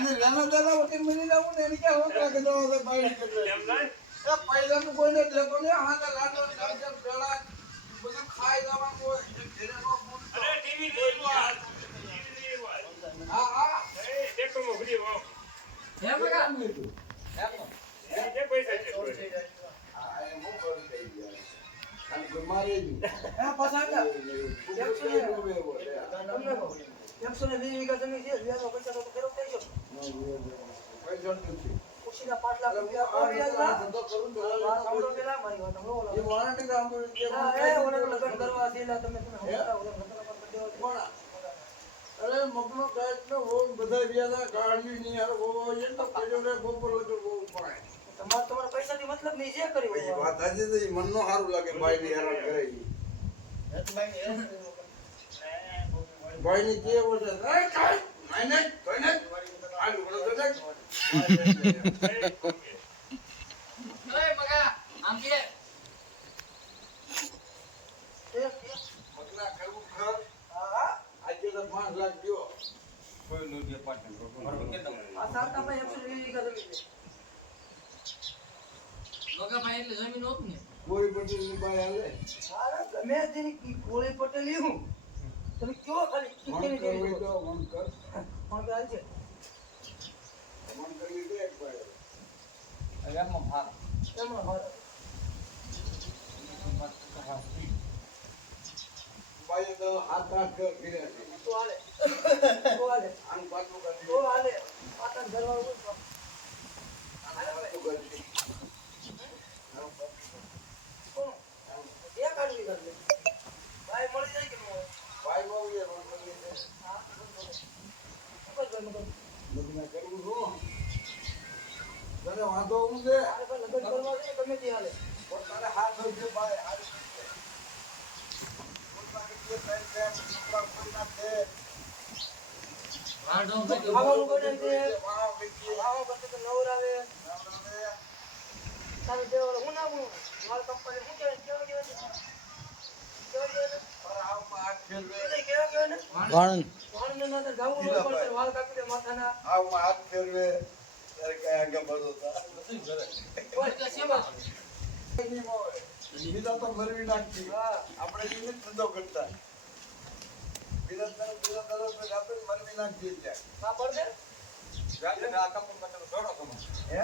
અને લેના દેના વખત મળી જાવું ને એની ક્યાં હોતા કે દો ભાઈ એમ નહીં એ પૈસા તો કોઈને લેતો ને હાના લાડો જેમ પેલા બધું ખાઈ જવાનું હોય ઘરે નો અરે ટીવી દેવા હા હા એ દેખો મો ફ્રી હો હે બગા એમ એ પૈસા છે હા એ હું કરી દઈ ગયા અને મારે જ હા પસાકા 120 વીઘા જમીન છે વ્યાજનો પૈસા તો ફેરવ થઈ ગયો પૈસા નથી ખુશીના 5 લાખ રૂપિયા કોરિયા ના ધંધો કરું તો સાંભળો પેલા મારી વાત સાંભળો એ વાળાને સાંભળો કે એ ઓને લગન કરવા છેલા તમે હોતા ઓને લગન પર દેવો કોણ અરે મગનો કાચ નો વો બધા વ્યાજા ગાડી ની યાર વો એ તો કેજોને ગોપર લગન વો પડાય તમારા પૈસાથી મતલબ નહીં જે કર્યું એ વાત આજે તો મનનો સારું લાગે ભાઈ ની હેરાન કરે ભાઈ ની જે બોલે એ કાઈ નહીં કોઈને આલુ બોલો તો દેખ એ મગા આમ કે મગના કરવું ખર હા આજે તો 5 લાખ દયો કોઈ નો જે પાટણ આ સાતા ભાઈ 120 વીઘા જમીન છે મગા ભાઈ એટલે જમીન હોત ને ગોળી પટેલ ની ભાઈ હાલે અરે ગમે તેની ગોળી પટેલ હું તમે કયો ખાલી કિતને દેવી તો મન કર હાલ છે મન કરી દે એક ભાઈ એમાં ભાગ એમાં ભાગ ભાઈ તો હાથ હાથ ફિરે તો હાલે આમ પાછું કરી તો હાલે પાછા ઘરવા ઉભો હાલે ભાઈ કોણ એ કાઢવી કરલે ભાઈ મળી જાય કે ભાઈ બહુ એ હા લગ્ન કરવું છો તને વાંધો હું છે અરે ભાઈ લગ્ન કરવા છે ગમે તે હાલે પણ તારે હાથ હોય ભાઈ હાલ પોતાની કે પેન પેન કપડા ખોલી નાખે વાડો ખાવાનું બને છે વાવ વેચી વાવ બને તો નવરાવે તારે દેવરો હું ના હું માર કંપની હું કેવા વાણ ના તો ગાવું પડશે વાળ કાપી દે માથાના આવ હાથ ફેરવે ત્યારે કઈ આગળ બધો નથી કરે કોઈ તો સેવા ની મોય બીજા તો ભરવી નાખી હા આપણે જીને ધંધો કરતા બીજા તો આપણે ભરવી નાખી છે હા પડ દે જાતે આ કંપની માટે છોડો તમે હે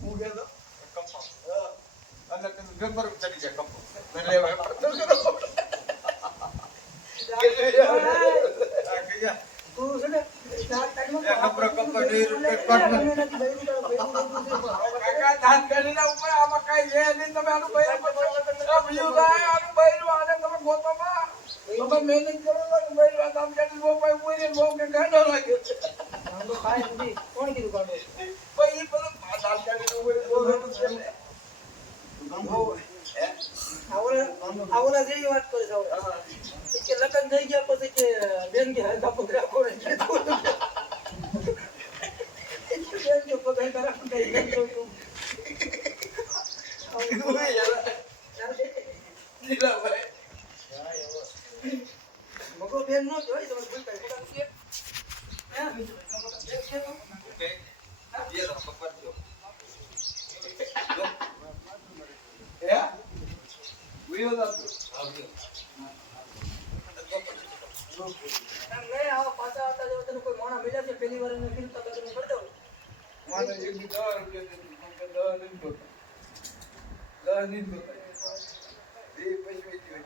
હું કેતો કંપની અને તે જબર ચડી જાય કંપની એટલે હવે પડતો કરો તું છે ને દાંત કાઢમાં કંપની કાકા દાંત કાઢીના ઉપર આમાં કઈ છે નહીં તમે આનું બૈરું બીજું થાય આનું બૈરું આને તમે ગોતોમાં તમે મહેનત કરો ને બૈરું આ કામ કાઢી બહુ ભાઈ ઉઈ બહુ કે ગાંડો લાગ્યો ગાંડો ખાય નથી કોણ કીધું ગાંડો ભાઈ એ પેલું દાંત કાઢીને ઉઈ બહુ છે આવોલા જેવી વાત કરે છે કે લગ્ન થઈ ગયા પછી કે બેન કે હાથ પકડા કોને કે બેન કે પકડા રાખો દઈ ગયો તું આવું યાર જીલા ભાઈ મગો બેન નો જોઈ તમે બોલતા પકડા કે હે ઓકે ये तो पकड़ दो હે વિયો દાતો આવજો એમ નહીં આવો પાછા આવતા જો તને કોઈ મોણા મળ્યા છે પહેલી વાર એને કીધું તો કરી દઉં માને એક દી 10 રૂપિયા દે તો 10 નહીં તો 10 નહીં તો એ પૈસા વેચી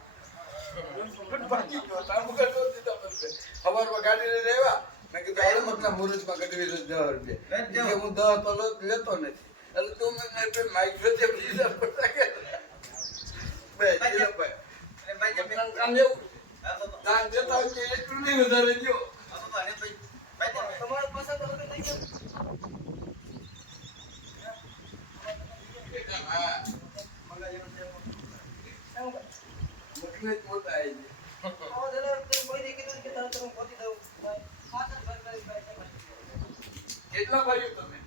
પણ બાકી તો તાર મુકા તો દીધા પડશે ખબરમાં ગાડી લઈને આવ્યા મેં કીધું આલે મતલબ મુરજમાં કઢવી 10 રૂપિયા કે હું 10 તો લેતો નથી એટલે તું મને પે માઈક જોતે બીજા પડતા કે ભાઈ ભાઈ ભાઈ જમીન કામ લેવું દાન દેતા હોય કે એટલું નહીં વધારે જો તમારા પાસે તો હવે થઈ ગયું હા મગા જેવો છે એવું મગને મોટા આવી છે આવો જરા કોઈ દે કીધું કે તારે તમે ગોતી દઉં પાછળ ભરવાની ભાઈ કેટલા ભાઈઓ તમે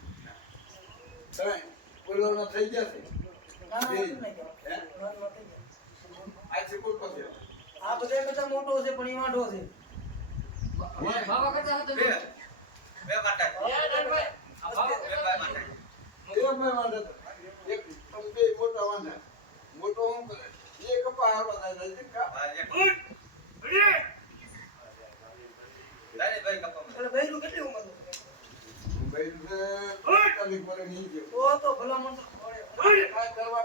તમે બોલવાનો થઈ ગયા છે ના નહીં હે આ છે કોઈ પાસે આ બધા મોટો છે પણ ઈ વાંઢો છે બાબા કરતા હતા બે માતા ભાઈ આ બાબા બે માતા એક તમે બે મોટા વાંધા મોટો હું કરે એ કપા હારવા થાય છે કા દાદા ભાઈ કપા એટલે ભાઈનું કેટલી ઉંમર હતું ભાઈ 40 વર્ષ ની તો ભલા માણસ આ કરવા